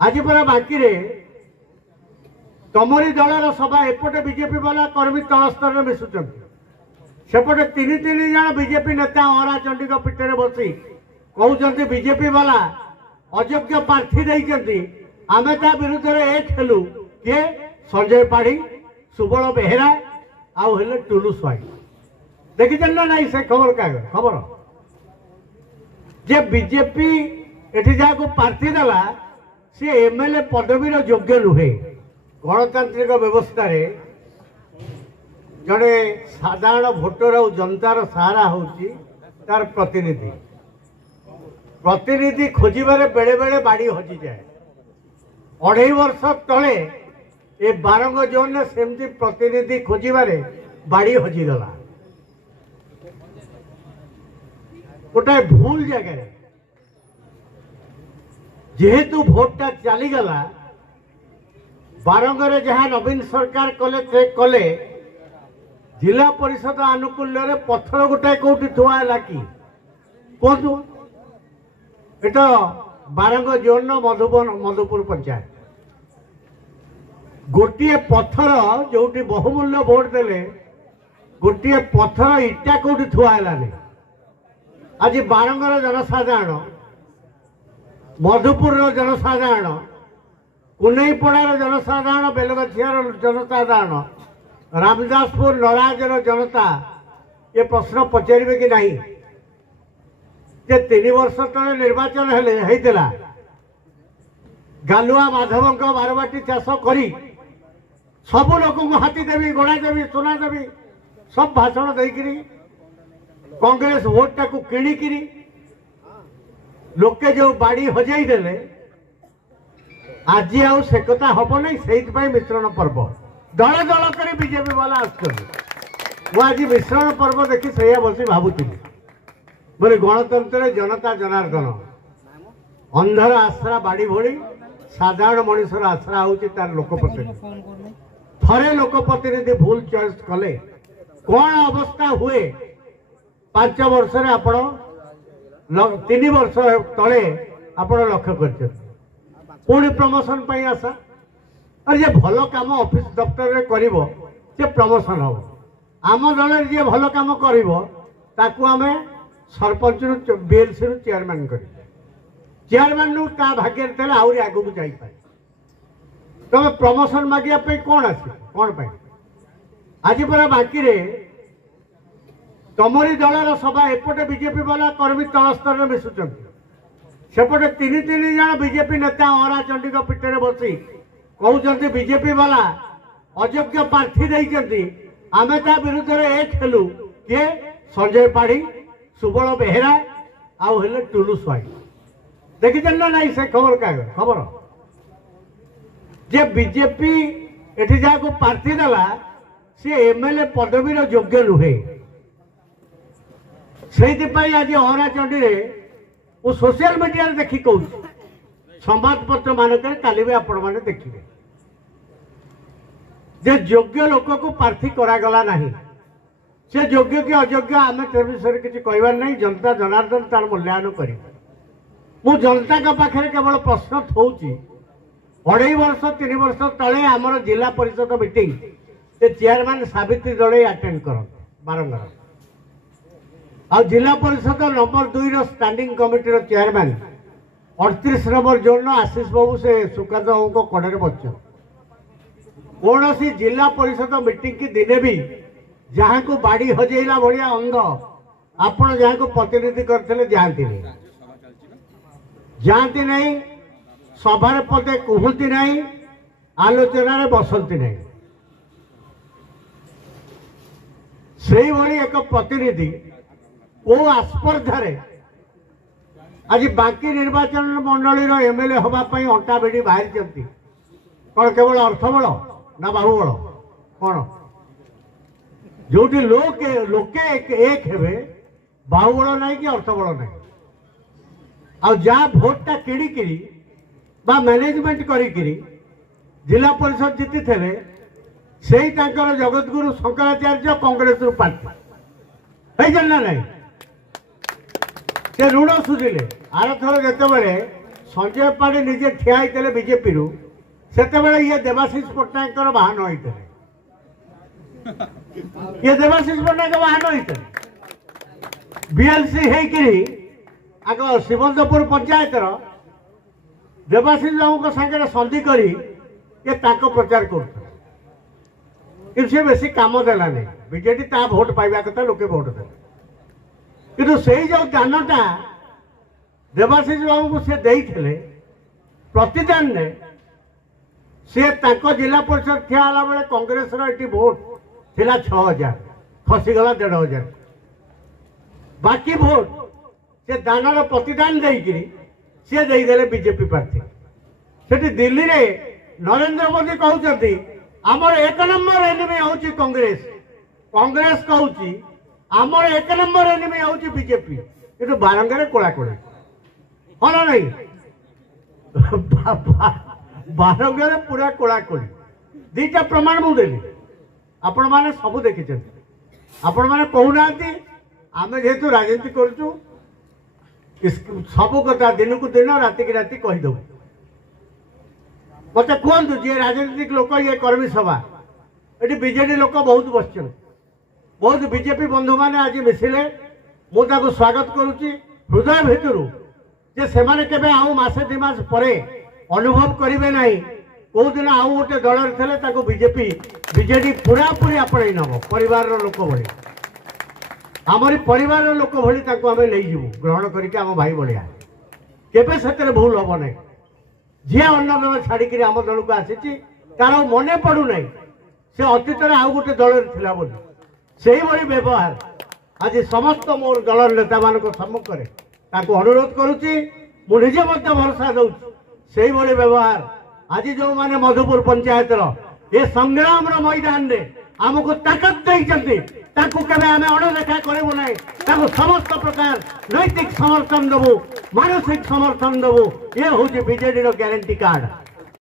आज परा बाकी रे तमरी दलर सभा एपटे बीजेपी वाला कर्मी तल स्तर में मिशुं सेपटे तीन तीन जन बीजेपी नेता अरा चंडी पीठे बसी कहते बीजेपी वाला अयोग्य प्रार्थी देते आमे ता विरुद्ध एक हेलु किए संजय पाढ़ी सुबल बेहेरा आउ हेले टुलू स्वाई देखी ना नहीं से खबर कागज खबर जे बीजेपी एठी जाको प्रार्थी देला सी एमएलए पदवीर योग्य नुहे गणतांत्रिक व्यवस्था रे जड़े साधारण भोटर और जनतार सहारा होची तार प्रतिनिधि प्रतिनिधि खोजबारे बेले बेले बाड़ी हजि जाए 2.5 वर्ष तले ए बारंग जोन ने सेमती प्रतिनिधि खोजबारे बाड़ी हजिगला गोटाए भूल जगह जेहेतु भोटा चलीगला बारंगरे जहाँ नवीन सरकार कले चेक कले जिला परिषद आनुकूल्य पत्थर गोटाए कौटी थुआ कि कहतु एटा बारंग जोन मधुपुर पंचायत गोटे पत्थर जो बहुमूल्य भोट देले गोटे पत्थर इटा कौटी थुआलानी आज बारंगर जनसाधारण मधुपुर जनसाधारण कुनईपड़ार जनसाधारण बेलगछियार जनसाधारण रामदासपुर नराजर जनता ये प्रश्न पचारे कि नहीं जे 3 वर्ष तले निर्वाचन हेला गालुआ माधव बारबाटी चाष करी सब लोक हाथी देवी गोड़ा देवी सोना देवी सब भाषण देकरी कांग्रेस वोट टाकू किणिकी लोके जो बाड़ी हजाई देले आज आउ से कथा हम नहीं से मिश्रण पर्व दल दल कर बीजेपी वाला आज मिश्रण पर्व देखी से बस भावुली बोले गणतंत्र जनता जनार्दन अंधर आश्रा बाड़ी भोली साधारण मनुष्यर आश्रा होची तार लोकप्रतिनिधि थरे लोकप्रतिनिधि भूल चॉइस कले कौन अवस्था हुए 5 वर्ष रे आपण 3 वर्ष तले आपण लक्ष्य कर पुणी प्रमोशन पाई आशा और ये भल काम ऑफिस दफ्तर रे करिवो जे प्रमोशन हो आम दल जे भल काम करिवो ताकू आमे सरपंच रु बीएलसी रु चेयरमैन कर चेयरमैन रु ता भाग्य तेल आउरी आगु को जाई पाए तमे प्रमोशन मागिया पे कौन आसी कौन पाए आज परा बाकी रे तमरी दलर सभा एपटे बीजेपी वाला कर्मी तल स्तर में मिशुं सेपटे तीन तीन जन बीजेपी नेता अरा चंडी पीठे बसी कहते बीजेपी वाला अयोग्य प्रार्थी देते आमे ता विरुद्ध एक हेलु किए संजय पाढ़ी सुबल बेहेरा आउ हेले टुलू स्वाई देखी ना नहीं से खबर कागज खबर जे बीजेपी एठी जाको प्रार्थी देला सी एमएलए पदवीर योग्य नुहे से आज अरा चंडी रे वो सोशल मीडिया देखी कहूँ संवादपत्र मानक काली भी आपण मैंने देखिए जे योग्य लोक को प्रार्थी करागला नहीं से योग्य कि अयोग्य आम ते विषय किसी कहबार नहीं जनता जनार्दन तार मूल्यांकन कर मु जनता के पाखे केवल प्रश्न थोची 2.5 वर्ष 3 वर्ष तले आमर जिला परिषद मीटिंग से चेयरमैन सावित्री दड़े अटेंड कर बारंबार आ जिला परिषद number 2 standing committee chairman 38 number zone Ashish बाबू से सुकांत बाबू को कड़े बच्चे कौन सी जिला परिषद मीटिंग की दिने भी जहाँ को बाड़ी हजेला भाया अंग आपण जहाँ को प्रतिनिधि करते जाती नहीं सभार पदे कहती नहीं आलोचन बसती नहीं से एक प्रतिनिधि को आस्पर्धार आज बाकी निर्वाचन मंडल एमएलए हाँपाई अंटा भिड़ी बाहरी कौन केवल अर्थबल ना बाहुबल कौन जो लोके एक हेबे बाहुबल नहीं कि अर्थबल नहीं आ जहाँ भोटा किणिकी मैनेजमेंट करी जिला परिषद जीति थे से जगतगुरु शंकराचार्य कांग्रेस प्रार्थी ना नहीं से ऋण सुझिले आर थर जिते संजय पांडे निजे ठिया होते बीजेपी रु से ये देवाशीष पट्टनायक बाहन होते ये देवाशीष पट्टनायक बाहन होते बीएलसी आग शिवंतपुर पंचायत देवाशीष बाबू सागर संधि करी ये प्रचार कर बेसी काम देलानी बीजेडी ता भोट पाइबा कथा लोके भोट दे कि से जो दानटा देवाशीष बाबू को से देइथिले प्रतिदान ने से ताको जिला परिषद ठिया होला बेले कांग्रेस रो एटी वोट थिला 6000 खसीगला 1500 बाकी वोट से दानर प्रतिदान देइकिरी से देइदेले बीजेपी प्रार्थी सेठी दिल्ली रे नरेंद्र मोदी कहउचंती आमर एक नंबर एनिमी होची कांग्रेस कांग्रेस कहउची आमर एक नंबर एनिमी होची बीजेपी किंतु बारंगारे कोला कोला हाँ ना नहीं बारंगारे पूरा कोला कोली दीटा प्रमाण मुदेली आपण माने सब देखिछन आपण माने कहूनांती आमे जेतु राजनीति करछु सब कथा दिन को दिन राति की राति कही दो मत कहतु जी राजनीतिक लोक ये कर्मी सभा ये बीजेडी लोक बहुत बस बहुत बीजेपी बंधु मैंने आज मिसिले मुझे स्वागत करुच्ची हृदय भितर जे से केबे आउ मासे 2 मास परे अनुभव करेंगे ना कौ दिन आउ गोटे दल थे बीजेपी बीजेडी पूरा पूरी आपणे नब परिवार लोक भाई आमरी परिवार लोक भली आम नहीं ग्रहण करके आम भाई भाया केबे से भूल हम ना जी अन्न दल छाड़ी आम दल को आसी तार मन पड़ूना से अतीत आउ गोटे दल से व्यवहार आज समस्त मोर दल नेता मान सम्मुखें अनुरोध करुच्ची मुझे भरोसा दौर से व्यवहार आज जो माने मधुपुर पंचायत ये संग्राम मैदान में आमको ताकत देते आम अणदेखा करूँ ना समस्त प्रकार नैतिक समर्थन देवु मानसिक समर्थन देवु ये हूँ बीजेडी ग्यारंटी कार्ड।